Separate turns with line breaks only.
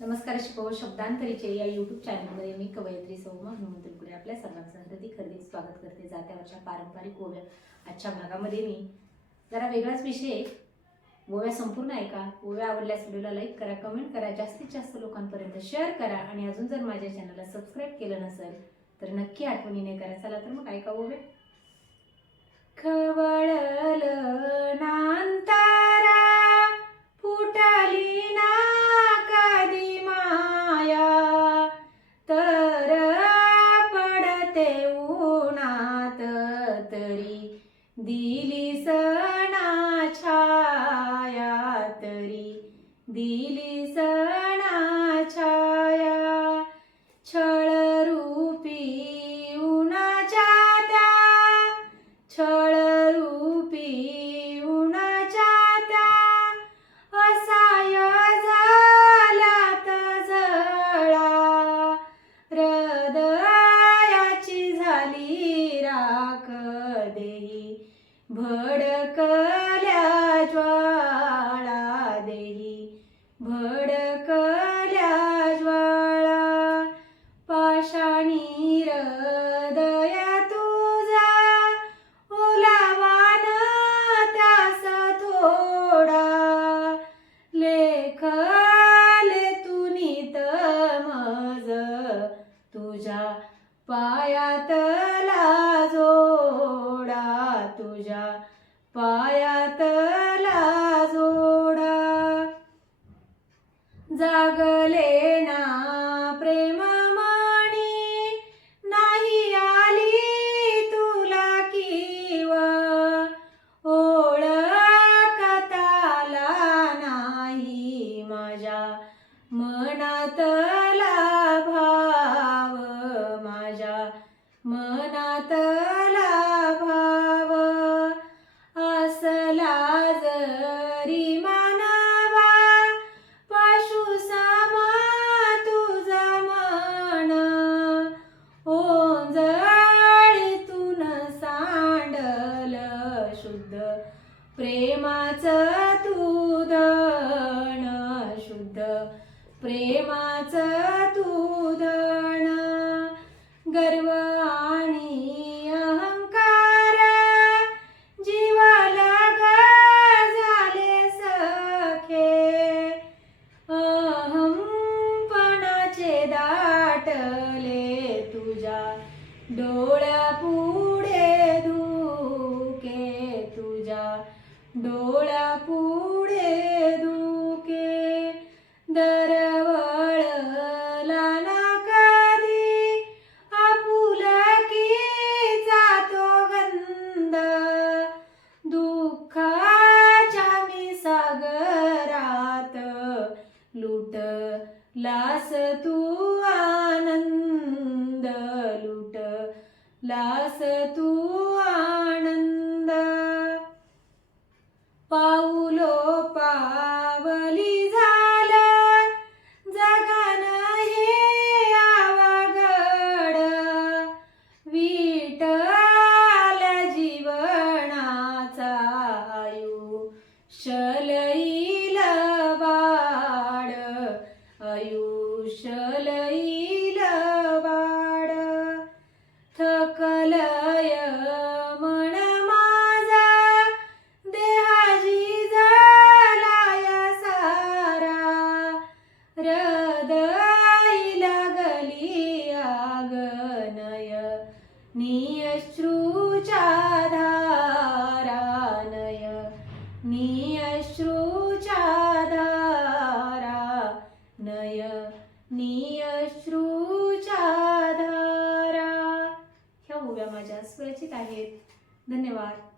नमस्कार शिकव शब्दांतरीचे या युट्यूब चॅनलमध्ये मी कवयित्री सौमा हनुमंतुलकुडे आपल्या सर्वांचं हार्दिक हार्दिक स्वागत करते. जात्यावरच्या पारंपरिक ओव्या. आजच्या भागामध्ये मी जरा वेगळाच विषय ओव्या संपूर्ण आहे का? ओव्या आवडल्यास व्हिडिओला लाईक करा कमेंट करा जास्तीत जास्त लोकांपर्यंत शेअर करा आणि अजून जर माझ्या चॅनलला सबस्क्राईब केलं नसेल तर नक्की आठवणीने करा. चला तर मग ऐका ओव्या. खवळलं दिली सणा छाया छळ रूपी उन्हाच्या त्या छळ रूपी उन्हाच्या त्या. असाय झाल्यात झळा हृदयाची झाली राख देई. भडकल्या भडकल्या ज्वाळा. पाषाणी हृदया तुझा ओलावान त्यास थोडा. लेखले तुनीत मज तुझ्या पायातला जोडा. तुझ्या पायातला जागले ना प्रेम माणी नाही आली तुला किव ओळखताला नाही माझ्या मनातला भाव माझ्या मना डोळा पुढे धुके दरवळला ना कधी आपुलकी जातो गंध दुःखाच्या मी सागरात लुट लास तू आनंद लुट लास तू हृदय लागली आगनय. नियश्रूचा धारानय. नय धारानय. नियश्रूचा नय धारा. ह्या ओव्या माझ्या स्वरचित आहेत. धन्यवाद.